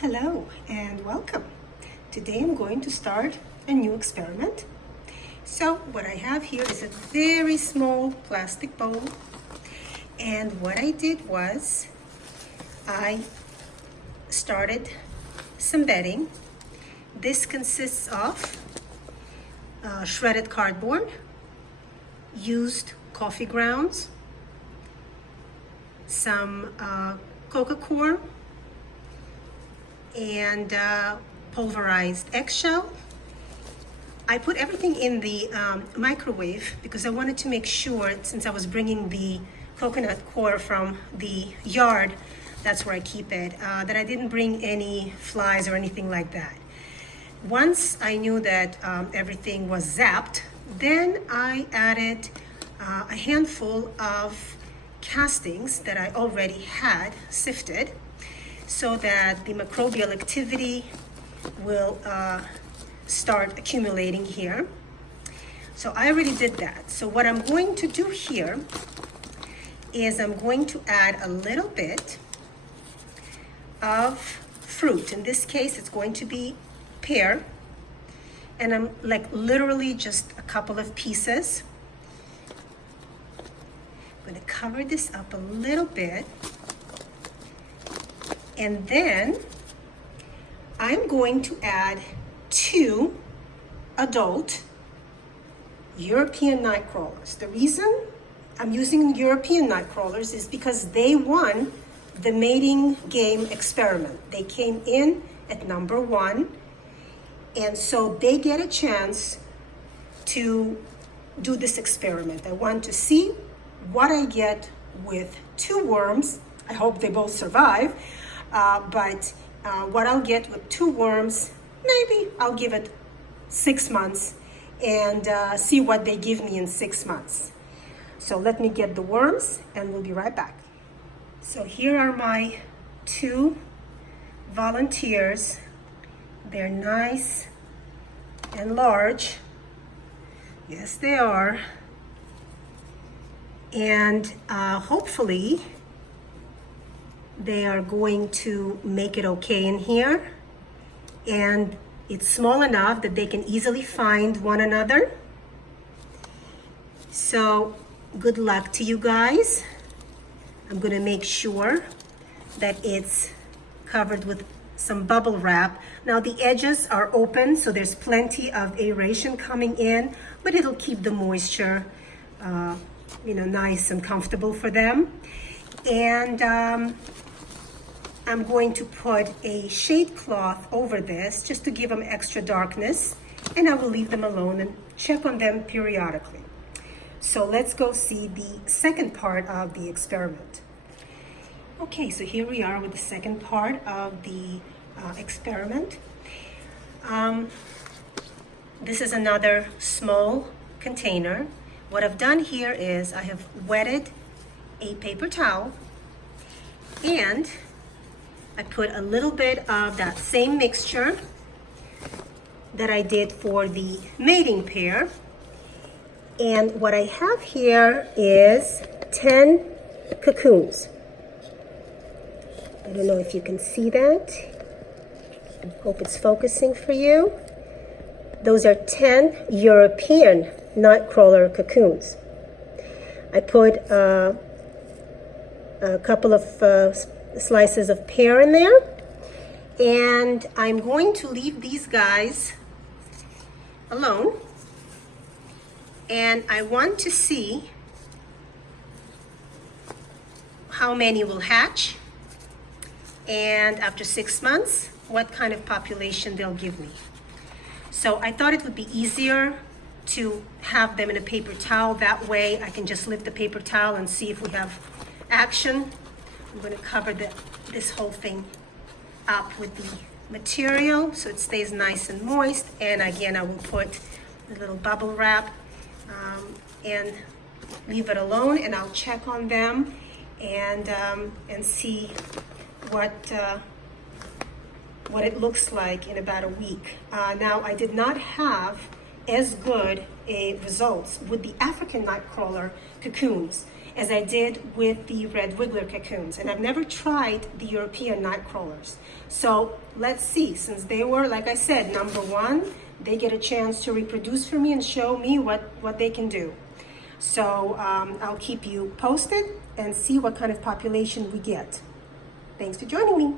Hello and welcome. Today I'm going to start a new experiment. So what I have here is a very small plastic bowl, and what I did was I started some bedding. This consists of shredded cardboard, used coffee grounds, some coca coir, and pulverized eggshell. I put everything in the microwave because I wanted to make sure, since I was bringing the coconut coir from the yard, that's where I keep it, that I didn't bring any flies or anything like that. Once I knew that everything was zapped, then I added a handful of castings that I already had sifted, so that the microbial activity will start accumulating here. So I already did that. So what I'm going to do here is I'm going to add a little bit of fruit. In this case, it's going to be pear. And I'm like literally just a couple of pieces. I'm gonna cover this up a little bit. And then I'm going to add 2 adult European night crawlers. The reason I'm using European night crawlers is because they won the mating game experiment. They came in at number 1, and so they get a chance to do this experiment. I want to see what I get with 2 worms. I hope they both survive. But what I'll get with 2 worms, maybe I'll give it 6 months and see what they give me in 6 months. So let me get the worms and we'll be right back. So here are my 2 volunteers. They're nice and large. Yes, they are. And hopefully they are going to make it okay in here, and it's small enough that they can easily find one another. So good luck to you guys. I'm gonna make sure that it's covered with some bubble wrap. Now the edges are open, so there's plenty of aeration coming in, but it'll keep the moisture nice and comfortable for them. And I'm going to put a shade cloth over this just to give them extra darkness, and I will leave them alone and check on them periodically. So let's go see the second part of the experiment. Okay, so here we are with the second part of the experiment. This is another small container. What I've done here is I have wetted a paper towel, and I put a little bit of that same mixture that I did for the mating pair. And what I have here is 10 cocoons. I don't know if you can see that. I hope it's focusing for you. Those are 10 European nightcrawler cocoons. I put a couple of slices of pear in there, and I'm going to leave these guys alone, and I want to see how many will hatch, and after 6 months what kind of population they'll give me. So I thought it would be easier to have them in a paper towel. That way I can just lift the paper towel and see if we have action. I'm going to cover this whole thing up with the material so it stays nice and moist. And again, I will put a little bubble wrap and leave it alone, and I'll check on them and see what it looks like in about a week. Now, I did not have as good results with the African nightcrawler cocoons. as I did with the red wiggler cocoons. And I've never tried the European night crawlers. So let's see, since they were, like I said, number one, they get a chance to reproduce for me and show me what they can do. So I'll keep you posted and see what kind of population we get. Thanks for joining me.